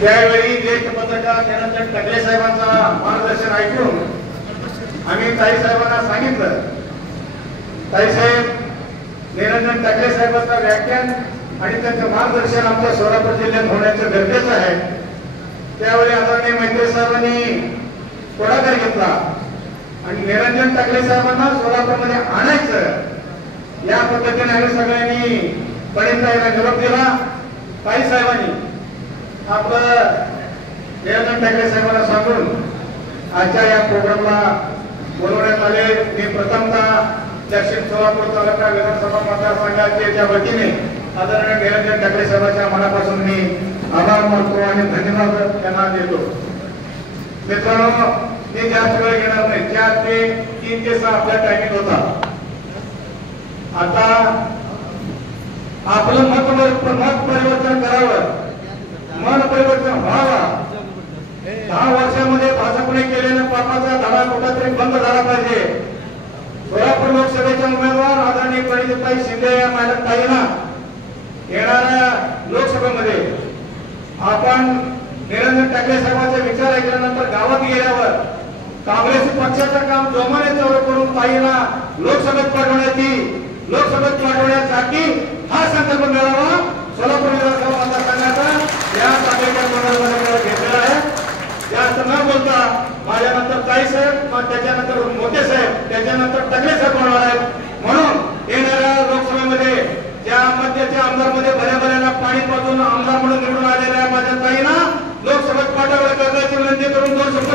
त्यावेळी ज्येष्ठ पत्रकार निरंजन टकले साहेबांचा मार्गदर्शन ऐकून आम्ही ताई साहेबांना सांगितलं, ताई साहेब निरंजन टकले साहेबांचं व्याख्यान आणि त्यांचं मार्गदर्शन आमच्या सोलापूर जिल्ह्यात होण्याचं गरजेचं आहे। त्यावेळी आदरणीय मैत्री साहेबांनी पुढाकार घेतला आणि निरंजन टकले साहेबांना सोलापूरमध्ये आणायचं या पद्धतीने आम्ही सगळ्यांनी पंडितरावांना निरोप दिला। ताई साहेबांनी आपलं निरंजन टकले साहेबांना सांगून आजच्या या प्रोग्रामला बोलवण्यात आले। मी प्रथमतः दक्षिण सोलापूर तालुका विधानसभा मतदारसंघाच्या वतीने आदरणीय निरंजन टकले साहेबांच्या मनापासून मी आभार मानतो आणि धन्यवाद त्यांना देतो। मित्रांनो, मी जास्त वेळ घेणार नाही, 4 ते 3 ते 6 आपला टायमिंग होता। आता आपलं मत परिवर्तन करावं, मन परिवर्तन व्हावं। 10 वर्षामध्ये भाजपने केलेला पापाचा धडा कुठेतरी बंद झाला पाहिजे। सोलापूर लोकसभेच्या उमेदवार आदरणीय प्रणितीताई शिंदे या मॅडम ताईंना येणाऱ्या लोकसभेमध्ये आपण निरंजन टकले साहेबांचे विचार ऐकल्यानंतर गावात गेल्यावर काँग्रेस पक्षाचं काम जोमाने चालू करून ताईंना लोकसभेत पाठवण्यासाठी हा संकल्प मिळावा सोलापूर विधानसभा मतदारसंघाचा या सभेच्या घेतलेला आहे। जास्त न बोलता माझ्यानंतर ताई साहेब, त्याच्यानंतर मोठे साहेब, त्याच्यानंतर टकले साहेब होणार आहेत। म्हणून येणाऱ्या लोकसभेमध्ये ज्या मध्याच्या आमदारमध्ये बऱ्याबऱ्याला पाणी पाजून आमदार म्हणून निवडून आलेल्या माझ्या ताईंना लोकसभेत पाठवण्याची विनंती करून 2 शब्द